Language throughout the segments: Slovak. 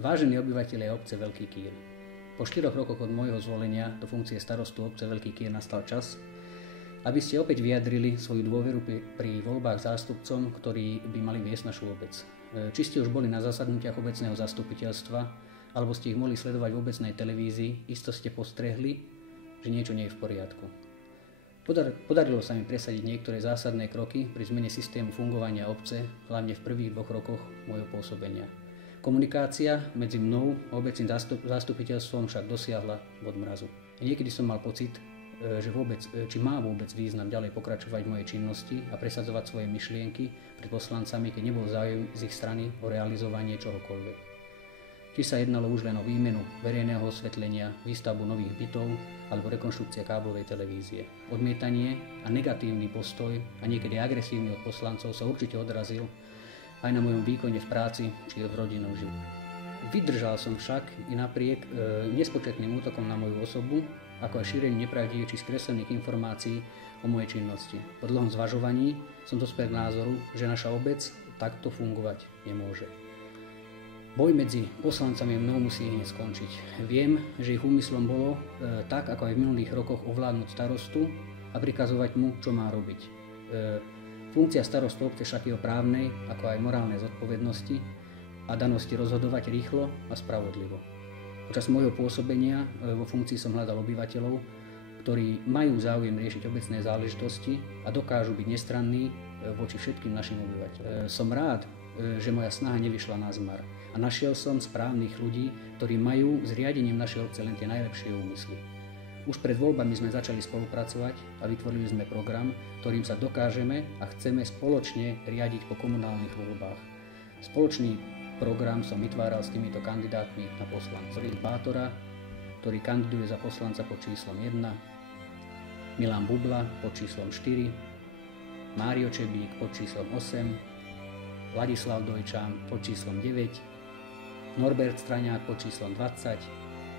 Vážení obyvatelia obce Veľký Kýr, po 4 rokoch od môjho zvolenia do funkcie starostu obce Veľký Kýr nastal čas, aby ste opäť vyjadrili svoju dôveru pri voľbách zástupcom, ktorí by mali viesť našu obec. Či ste už boli na zasadnutiach obecného zastupiteľstva, alebo ste ich mohli sledovať v obecnej televízii, isto ste postrehli, že niečo nie je v poriadku. Podarilo sa mi presadiť niektoré zásadné kroky pri zmene systému fungovania obce, hlavne v prvých 2 rokoch môjho pôsobenia. Komunikácia medzi mnou a obecným zastupiteľstvom však dosiahla bod mrazu. Niekedy som mal pocit, či má vôbec význam ďalej pokračovať v mojej činnosti a presadzovať svoje myšlienky pred poslancami, keď nebol záujem z ich strany o realizovanie čohokoľvek. Či sa jednalo už len o výmenu verejného osvetlenia, výstavbu nových bytov alebo rekonštrukcia káblovej televízie. Odmietanie a negatívny postoj a niekedy agresívny od poslancov sa určite odrazil aj na mojom výkone v práci či v rodinnom živote. Vydržal som však i napriek nespočetným útokom na moju osobu, ako aj šíreniu nepravdivých či skreslených informácií o mojej činnosti. Po dlhom zvažovaní som dospel k názoru, že naša obec takto fungovať nemôže. Boj medzi poslancami mnou musí hneď skončiť. Viem, že ich úmyslom bolo, tak ako aj v minulých rokoch, ovládnuť starostu a prikazovať mu, čo má robiť. Funkcia starostu obce však je o právnej, ako aj morálnej zodpovednosti a danosti rozhodovať rýchlo a spravodlivo. Počas môjho pôsobenia vo funkcii som hľadal obyvateľov, ktorí majú záujem riešiť obecné záležitosti a dokážu byť nestranní voči všetkým našim obyvateľom. Som rád, že moja snaha nevyšla na zmar a našiel som správnych ľudí, ktorí majú s riadením našej obce len tie najlepšie úmysly. Už pred voľbami sme začali spolupracovať a vytvorili sme program, ktorým sa dokážeme a chceme spoločne riadiť po komunálnych voľbách. Spoločný program som vytváral s týmito kandidátmi na poslanca. Bátora, ktorý kandiduje za poslanca pod číslom 1, Milan Bubla pod číslom 4, Mário Čebík pod číslom 8, Ladislav Dojčán pod číslom 9, Norbert Straňák pod číslom 20,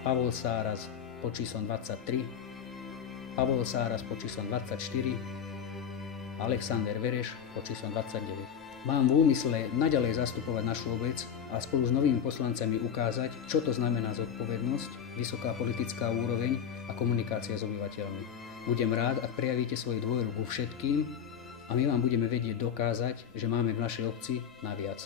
Pavol Sáraz pod číslom 23, Pavol Sáraz pod číslom 24, Alexander Vereš pod číslom 29. Mám v úmysle naďalej zastupovať našu obec a spolu s novými poslancami ukázať, čo to znamená zodpovednosť, vysoká politická úroveň a komunikácia s obyvateľmi. Budem rád, ak prejavíte svoju dôveru ku všetkým a my vám budeme vedieť dokázať, že máme v našej obci naviac.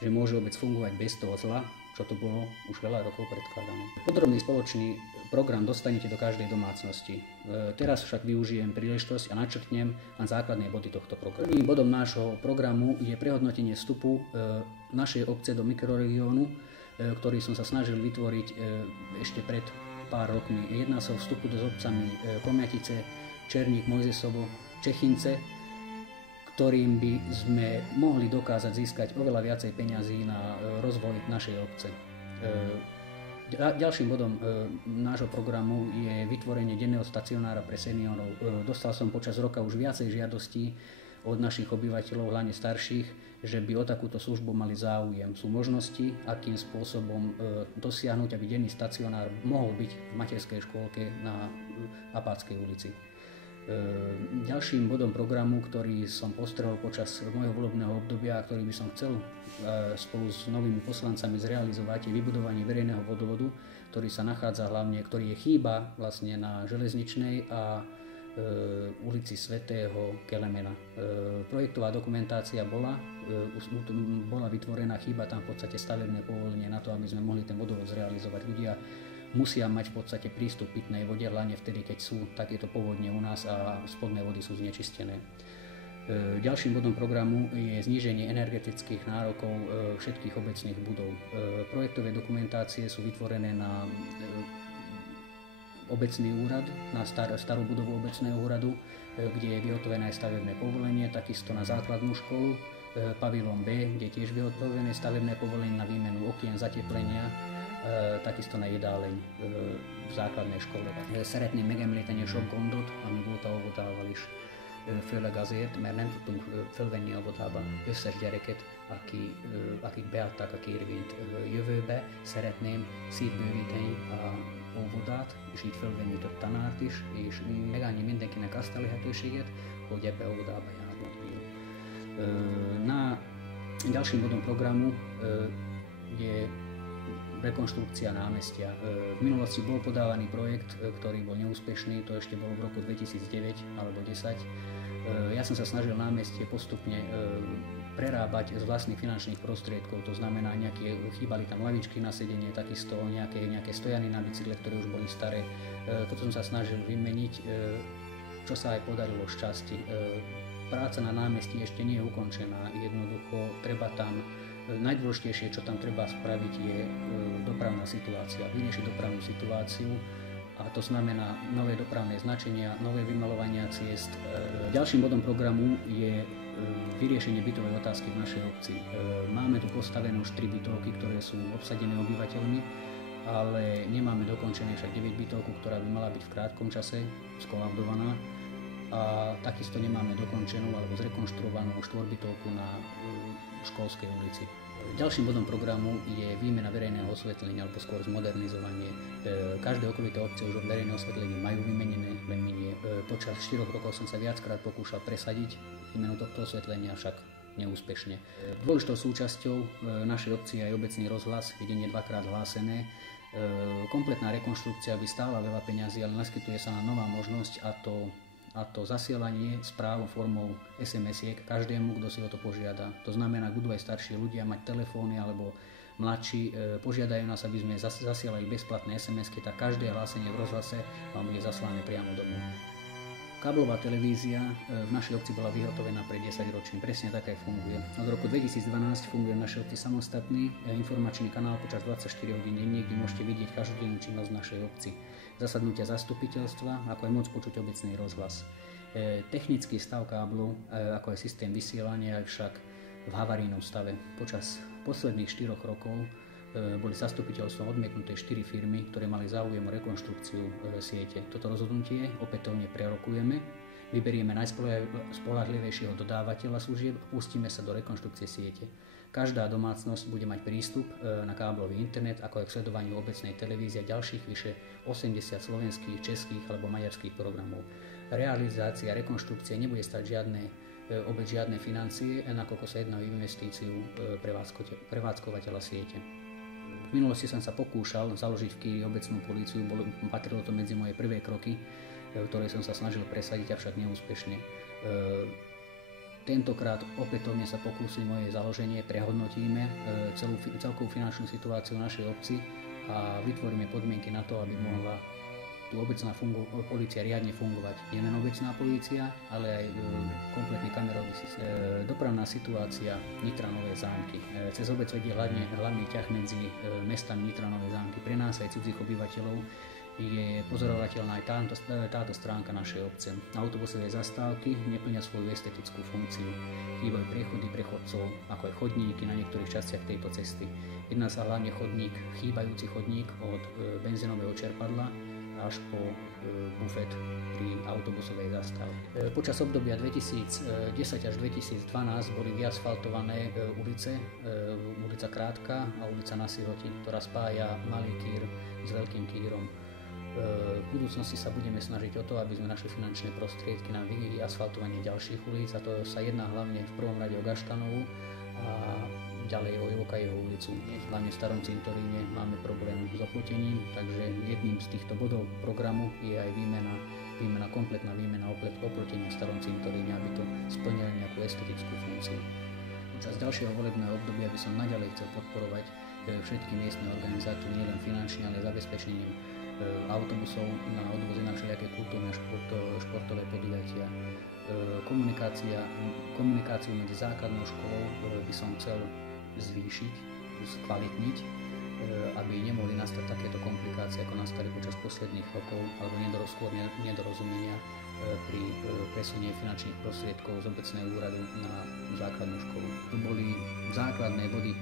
Že môže obec fungovať bez toho zla, čo to bolo už veľa rokov predkladané. Podrobný spoločný program dostanete do každej domácnosti. Teraz však využijem príležitosť a načrtnem len základné body tohto programu. Prvým bodom nášho programu je prehodnotenie vstupu našej obce do mikroregiónu, ktorý som sa snažil vytvoriť ešte pred pár rokmi. Jedná sa o vstupu do obcami Komiatice, Černík, Mojzesovo, Čechince, ktorým by sme mohli dokázať získať oveľa viacej peňazí na rozvoj našej obce. Ďalším bodom nášho programu je vytvorenie denného stacionára pre seniorov. Dostal som počas roka už viacej žiadostí od našich obyvateľov, hlavne starších, že by o takúto službu mali záujem. Sú možnosti, akým spôsobom dosiahnuť, aby denný stacionár mohol byť v materskej škôlke na Apátskej ulici. Ďalším bodom programu, ktorý som postrehol počas môjho volebného obdobia a ktorý by som chcel spolu s novými poslancami zrealizovať, je vybudovanie verejného vodovodu, ktorý sa nachádza ktorý je chýba vlastne na Železničnej a ulici Svätého Kelemena. Projektová dokumentácia bola vytvorená, chýba tam v podstate stavebné povolenie na to, aby sme mohli ten vodovod zrealizovať. Ľudia musia mať v podstate prístup k pitnej vode, hlavne vtedy, keď sú takéto povodne u nás a spodné vody sú znečistené. Ďalším bodom programu je zníženie energetických nárokov všetkých obecných budov. Projektové dokumentácie sú vytvorené na obecný úrad, na starú budovu obecného úradu, kde je vyhotovené stavebné povolenie, takisto na základnú školu, pavilón B, kde je tiež vyhotovené stavebné povolenie na výmenu okien, zateplenia, takisto na jedáleň v základnej škole. Szeretném megemlíteni sok gondot, ami volt a óvodával is, főleg azért, mert nem tudtunk fölvenni a óvodába összes gyereket, akik beadták a kérvényt jövőbe. Szeretném szétbővíteni a óvodát, és így fölvenni több tanárt is, és megállni mindenkinek azt a lehetőséget, hogy ebbe a óvodába járnak. Na ďalším bodom programu je rekonštrukcia námestia. V minulosti bol podávaný projekt, ktorý bol neúspešný, to ešte bolo v roku 2009 alebo 2010. Ja som sa snažil námestie postupne prerábať z vlastných finančných prostriedkov, to znamená, chýbali tam lavičky na sedenie, takisto nejaké stojany na bicykle, ktoré už boli staré. Toto som sa snažil vymeniť, čo sa aj podarilo z časti. Práca na námestí ešte nie je ukončená, jednoducho treba tam, najdôležitejšie, čo tam treba spraviť, je dopravná situácia, vyriešiť dopravnú situáciu, a to znamená nové dopravné značenia, nové vymaľovania ciest. Ďalším bodom programu je vyriešenie bytovej otázky v našej obci. Máme tu postavené už 3 bytovky, ktoré sú obsadené obyvateľmi, ale nemáme dokončené však 9 bytovku, ktorá by mala byť v krátkom čase skolaudovaná. A takisto nemáme dokončenú alebo zrekonštruovanú štvorbytovku na Školskej ulici. Ďalším bodom programu je výmena verejného osvetlenia alebo skôr zmodernizovanie. Každé okolité obce už verejné osvetlenie majú vymenené, len nie. Počas 4 rokov som sa viackrát pokúšal presadiť výmenu tohto osvetlenia, však neúspešne. Dôležitou súčasťou našej obci je aj obecný rozhlas, videnie 2-krát hlásené. Kompletná rekonštrukcia by stála veľa peňazí, ale naskytuje sa nám nová možnosť, a to zasielanie správ formou SMS-iek každému, kto si o to požiada. To znamená, ak budú aj starší ľudia mať telefóny alebo mladší, požiadajú nás, aby sme zasielali bezplatné SMS-ky, tak každé hlásenie v rozhlase vám bude zaslané priamo domov. Káblová televízia v našej obci bola vyhotovená pred 10 ročím, presne tak aj funguje. Od roku 2012 funguje v našej obci samostatný informačný kanál počas 24 hodín denne, kde môžete vidieť každodennú činnosť v našej obci. Zasadnutia zastupiteľstva, ako aj môcť počuť obecný rozhlas. Technický stav káblu, ako aj systém vysielania, je však v havarijnom stave. Počas posledných 4 rokov boli zastupiteľstvom odmietnuté 4 firmy, ktoré mali záujem o rekonštrukciu siete. Toto rozhodnutie opätovne prerokujeme, vyberieme najspoľahlivejšieho dodávateľa služieb a pustíme sa do rekonštrukcie siete. Každá domácnosť bude mať prístup na káblový internet, ako aj k sledovaniu obecnej televízie a ďalších vyše 80 slovenských, českých alebo maďarských programov. Realizácia rekonštrukcie nebude stať žiadne financie, nakoľko sa jedná o investíciu prevádzkovateľa siete. V minulosti som sa pokúšal založiť v Kýri obecnú políciu, patrilo to medzi moje prvé kroky, ktoré som sa snažil presadiť, avšak neúspešne. Tentokrát opätovne sa pokúsim o jej založenie, prehodnotíme celkovú finančnú situáciu našej obci a vytvoríme podmienky na to, aby mohla tu obecná polícia riadne fungovať. Nie len obecná polícia, ale aj kompletný kamerový systém. Dopravná situácia Nitra Nové Zámky. Cez obec vedie hlavný ťah medzi mestami Nitra Nové Zámky. Pre nás aj cudzích obyvateľov je pozorovateľná aj táto stránka našej obce. Autobusové zastávky neplnia svoju estetickú funkciu. Chýbajú priechody pre chodcov, ako aj chodníky na niektorých častiach tejto cesty. Jedná sa hlavne chýbajúci chodník od benzínového čerpadla až po bufet pri autobusovej zastávke. Počas obdobia 2010 až 2012 boli vyasfaltované ulice, ulica Krátka a ulica Na Sihoti, ktorá spája Malý Kýr s Veľkým Kýrom. V budúcnosti sa budeme snažiť o to, aby sme našli finančné prostriedky na vyasfaltovanie ďalších ulic, a to sa jedná hlavne v prvom rade o Gaštanovu a ďalej o Ivokajeho ulicu. Hlavne v Starom Cintoríne máme problém s oplotením, takže jedným z týchto bodov programu je aj kompletná výmena oplotenia v Starom Cintoríne, aby to splnilo nejakú estetickú funkciu. Počas ďalšieho volebného obdobia by som naďalej chcel podporovať všetky miestne organizátory, nielen finančne, ale zabezpečením autobusov na odvozy na všelijaké kultúrne a športové podujatia. Komunikáciu medzi základnou školou by som chcel zvýšiť, skvalitniť, aby nemohli nastať takéto komplikácie, ako nastali počas posledných rokov, alebo nedorozumenia pri presunie finančných prostriedkov z obecného úradu na základnú školu. To boli základné body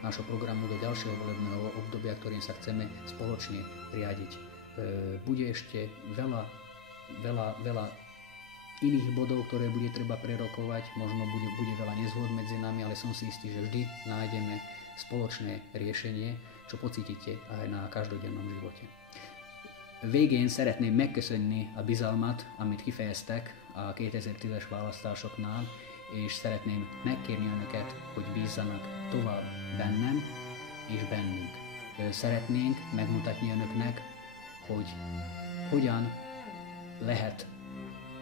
nášho programu do ďalšieho volebného obdobia, ktorým sa chceme spoločne riadiť. Bude ešte veľa iných bodov, ktoré bude treba prerokovať, možno bude veľa nezhôd medzi nami, ale som si istý, že vždy nájdeme spoločné riešenie, čo pocítite aj na každodennom živote. Végén szeretném megköszönni a bizalmat, amit kifejeztek a 2010-es választásoknál, és szeretném megkérni önöket, hogy bízzanak tovább bennem és bennünk. szeretnénk megmutatni önöknek, hogy hogyan lehet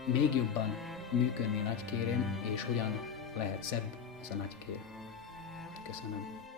még jobban működni Nagykérén, és hogyan lehet szebb ez a Nagykér. Köszönöm.